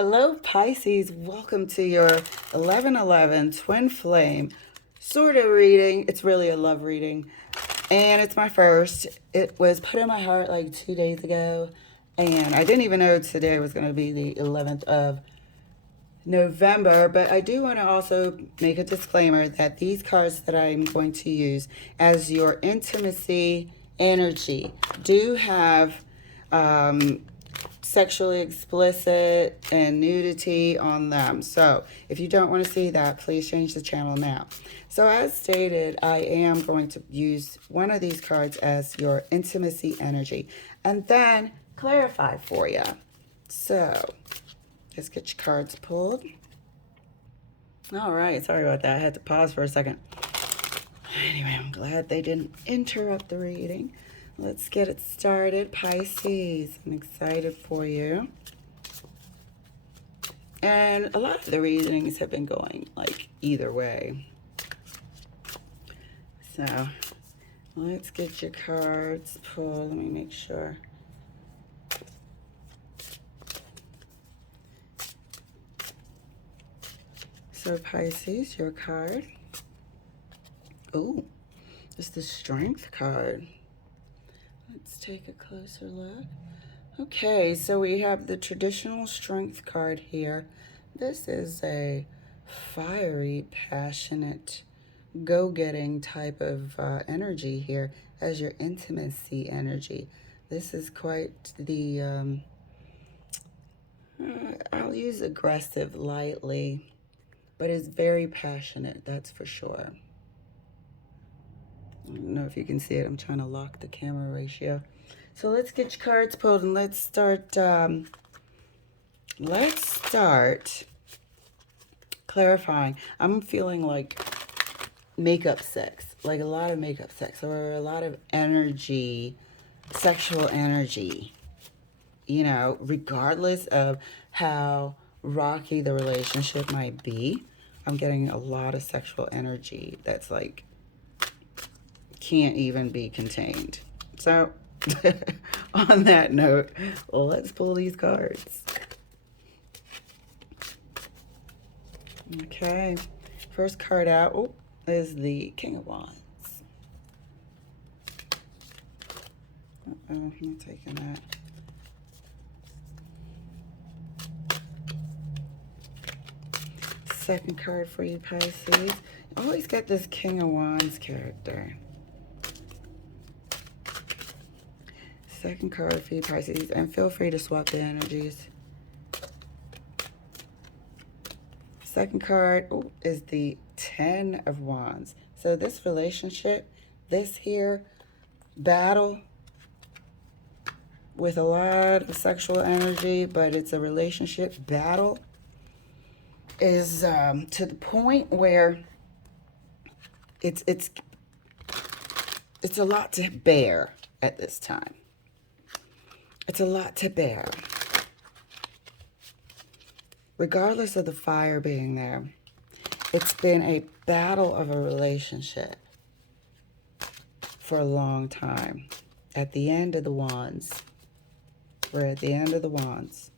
Hello, Pisces. Welcome to your 1111 Twin Flame sort of reading. It's really a love reading, and it's my first. It was put in my heart like 2 days ago, and I didn't even know today was going to be the 11th of November, but I do want to also make a disclaimer that these cards that I'm going to use as your intimacy energy do have sexually explicit and nudity on them. So if you don't want to see that, please change the channel now. So as stated, I am going to use one of these cards as your intimacy energy and then clarify for you. So let's get your cards pulled. All right, sorry about that. I had to pause for a second. Anyway, I'm glad they didn't interrupt the reading. Let's get it started. Pisces, I'm excited for you. And a lot of the readings have been going like either way. So let's get your cards pulled. Let me make sure. So Pisces, your card. Oh, it's the Strength card. Let's take a closer look. Okay, so we have the traditional Strength card here. This is a fiery, passionate, go-getting type of energy here as your intimacy energy. This is quite the, I'll use aggressive lightly, but it's very passionate, that's for sure. I don't know if you can see it. I'm trying to lock the camera ratio. So let's get your cards pulled and let's start clarifying. I'm feeling like makeup sex, like a lot of makeup sex or a lot of energy, sexual energy, you know, regardless of how rocky the relationship might be. I'm getting a lot of sexual energy that's like can't even be contained. So on that note, let's pull these cards. Okay, first card out is the King of Wands. I'm taking that. Second card for you, Pisces. Always got this King of Wands character. Second card for you, Pisces, and feel free to swap the energies. Second card is the Ten of Wands. So this relationship, this here battle with a lot of sexual energy, but it's a relationship battle, is to the point where it's a lot to bear at this time. It's a lot to bear. Regardless of the fire being there, it's been a battle of a relationship for a long time. At the end of the Wands. We're at the end of the Wands.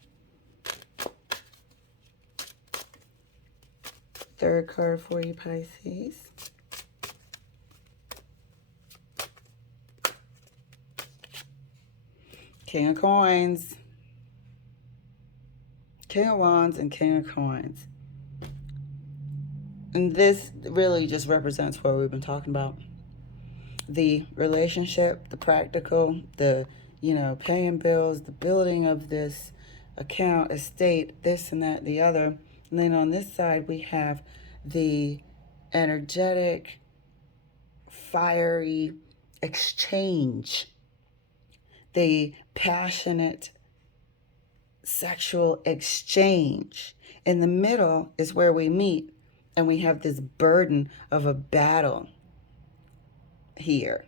Third card for you, Pisces. King of Coins. King of Wands and King of Coins. And this really just represents what we've been talking about. The relationship, the practical, the, you know, paying bills, the building of this account, estate, this and that, the other. And then on this side, we have the energetic, fiery exchange, the passionate sexual exchange. In the middle is where we meet, and we have this burden of a battle here.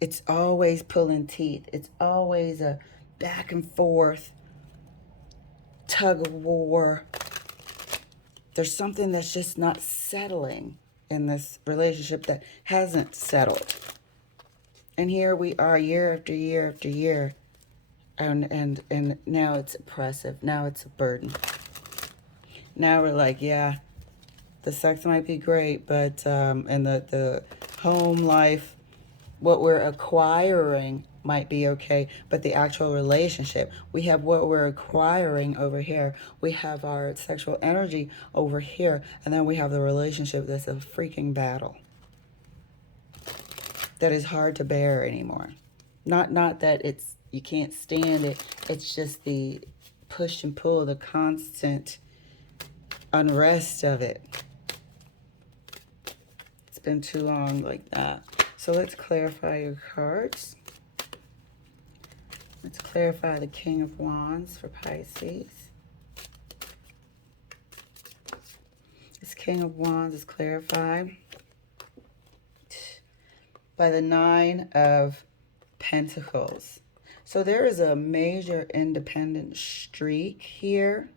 It's always pulling teeth. It's always a back and forth tug of war. There's something that's just not settling in this relationship that hasn't settled. And here we are year after year after year And now it's oppressive. Now it's a burden. Now we're like, yeah, the sex might be great, but and the home life, what we're acquiring might be okay, but the actual relationship, we have what we're acquiring over here. We have our sexual energy over here, and then we have the relationship that's a freaking battle that is hard to bear anymore. Not that it's you can't stand it. It's just the push and pull, the constant unrest of it. It's been too long like that. So let's clarify your cards. Let's clarify the King of Wands for Pisces. This King of Wands is clarified by the Nine of Pentacles. So there is a major independent streak here.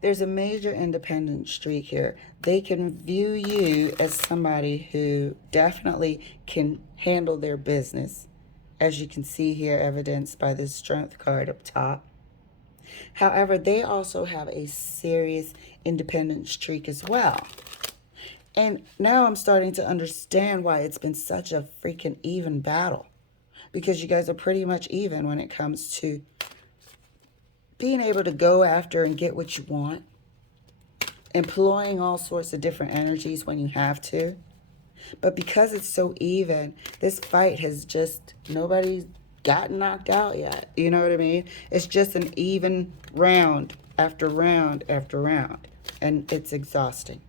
There's a major independent streak here. They can view you as somebody who definitely can handle their business, as you can see here, evidenced by this Strength card up top. However, they also have a serious independent streak as well. And now I'm starting to understand why it's been such a freaking even battle. Because you guys are pretty much even when it comes to being able to go after and get what you want. Employing all sorts of different energies when you have to. But because it's so even, this fight has just, nobody's gotten knocked out yet. You know what I mean? It's just an even round after round after round. And it's exhausting.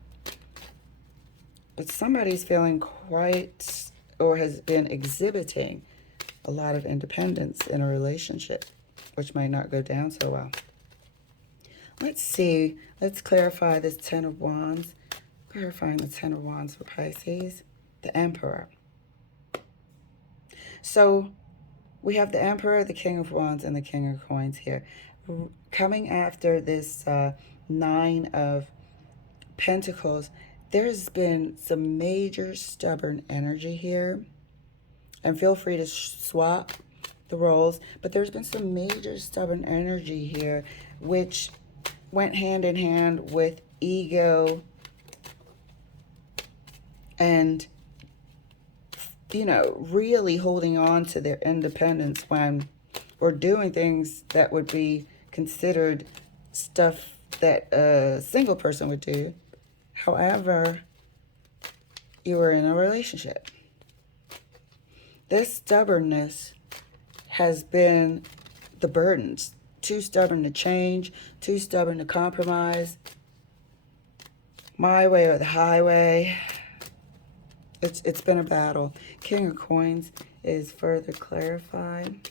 But somebody's feeling quite, or has been exhibiting a lot of independence in a relationship, which might not go down so well. Let's see. Let's clarify this Ten of Wands. Clarifying the Ten of Wands for Pisces. The Emperor. So we have the Emperor, the King of Wands, and the King of Coins here. Coming after this Nine of Pentacles, there's been some major stubborn energy here. And feel free to swap the roles. But there's been some major stubborn energy here, which went hand in hand with ego and, you know, really holding on to their independence when, or doing things that would be considered stuff that a single person would do. However, you were in a relationship. This stubbornness has been the burdens. Too stubborn to change, too stubborn to compromise. My way or the highway. It's been a battle. King of Coins is further clarified.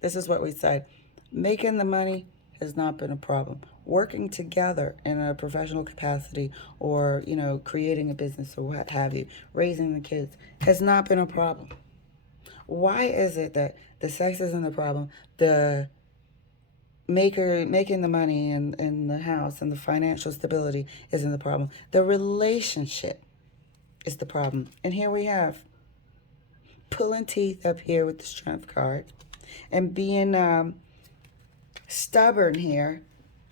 This is what we said. Making the money has not been a problem. Working together in a professional capacity, or, you know, creating a business or what have you, raising the kids, has not been a problem. Why is it that the sex isn't the problem, the making the money in the house and the financial stability isn't the problem? The relationship is the problem. And here we have pulling teeth up here with the Strength card and being stubborn here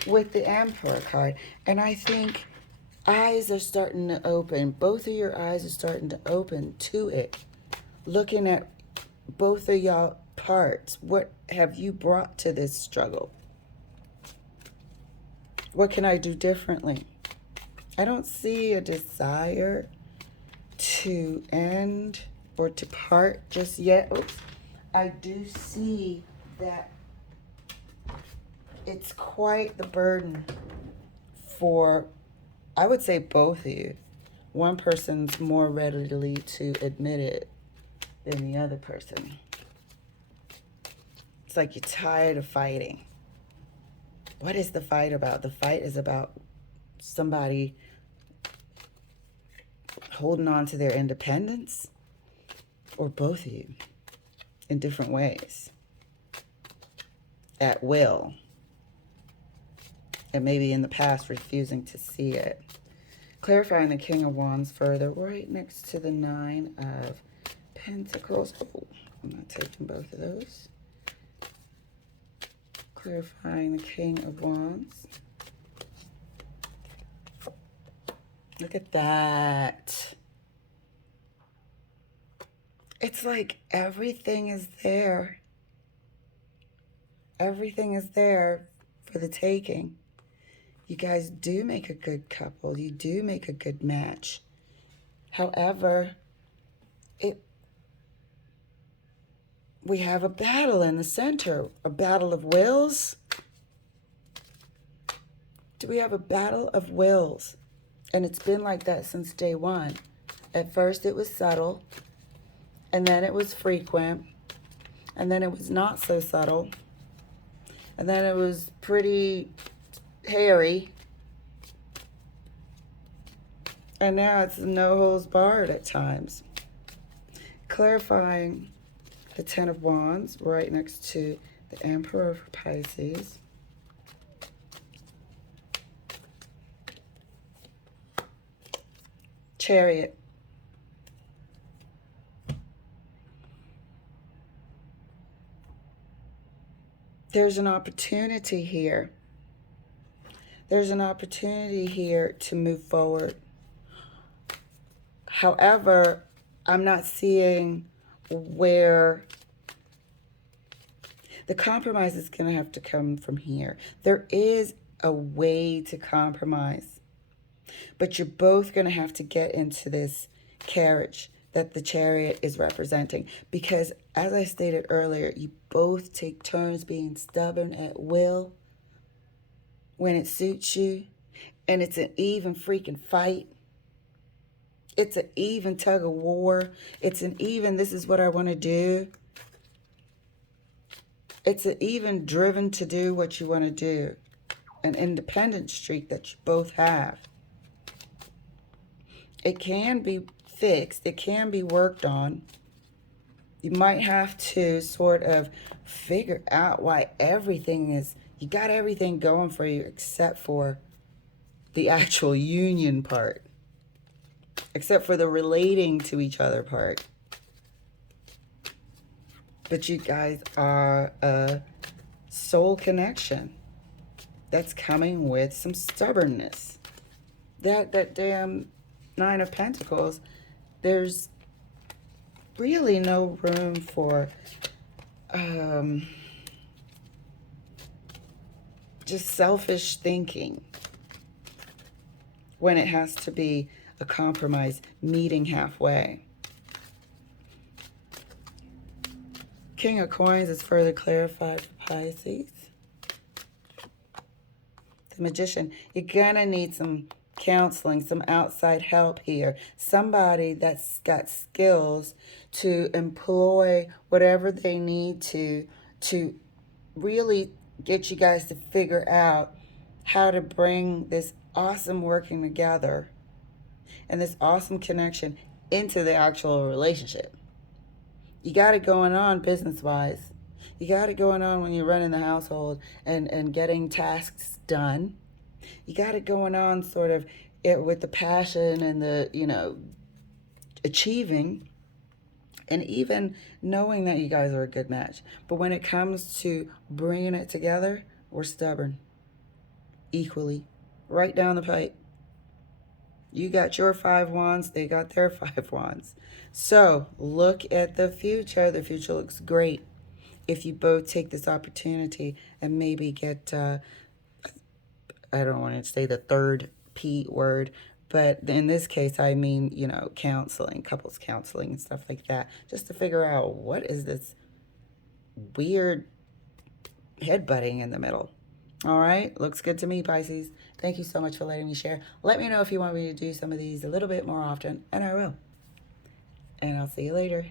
with the Emperor card. And I think eyes are starting to open. Both of your eyes are starting to open to it. Looking at both of y'all parts. What have you brought to this struggle? What can I do differently? I don't see a desire to end or to part just yet. Oops. I do see that it's quite the burden for, I would say, both of you. One person's more readily to admit it than the other person. It's like you're tired of fighting. What is the fight about? The fight is about somebody holding on to their independence, or both of you in different ways at will, and maybe in the past refusing to see it. Clarifying the King of Wands further, right next to the Nine of Pentacles. Oh, I'm not taking both of those. Clarifying the King of Wands. Look at that. It's like everything is there. Everything is there for the taking. You guys do make a good couple. You do make a good match. However, we have a battle in the center, a battle of wills. Do we have a battle of wills? And it's been like that since day one. At first it was subtle, and then it was frequent, and then it was not so subtle, and then it was pretty hairy, and now it's no holds barred at times. Clarifying the Ten of Wands right next to the Emperor for Pisces. Chariot. There's an opportunity here. There's an opportunity here to move forward. However, I'm not seeing where the compromise is going to have to come from here. There is a way to compromise, but you're both going to have to get into this carriage that the Chariot is representing, because as I stated earlier, you both take turns being stubborn at will when it suits you, and it's an even freaking fight. It's an even tug of war. It's an even, this is what I want to do. It's an even driven to do what you want to do. An independent streak that you both have. It can be fixed. It can be worked on. You might have to sort of figure out why everything is, you got everything going for you except for the actual union part. Except for the relating to each other part. But you guys are a soul connection that's coming with some stubbornness. That damn Nine of Pentacles, there's really no room for just selfish thinking when it has to be a compromise, meeting halfway. King of Coins is further clarified for Pisces. The Magician, you're gonna need some counseling, some outside help here. Somebody that's got skills to employ whatever they need to really get you guys to figure out how to bring this awesome working together and this awesome connection into the actual relationship. You got it going on business-wise. You got it going on when you're running the household and getting tasks done. You got it going on sort of with the passion and the, you know, achieving and even knowing that you guys are a good match. But when it comes to bringing it together, we're stubborn. Equally. Right down the pipe. You got your 5 wands, they got their 5 wands. So look at the future. The future looks great if you both take this opportunity and maybe get, I don't want to say the third P word, but in this case, I mean, you know, counseling, couples counseling and stuff like that, just to figure out what is this weird headbutting in the middle. All right, looks good to me, Pisces. Thank you so much for letting me share. Let me know if you want me to do some of these a little bit more often, and I will. And I'll see you later.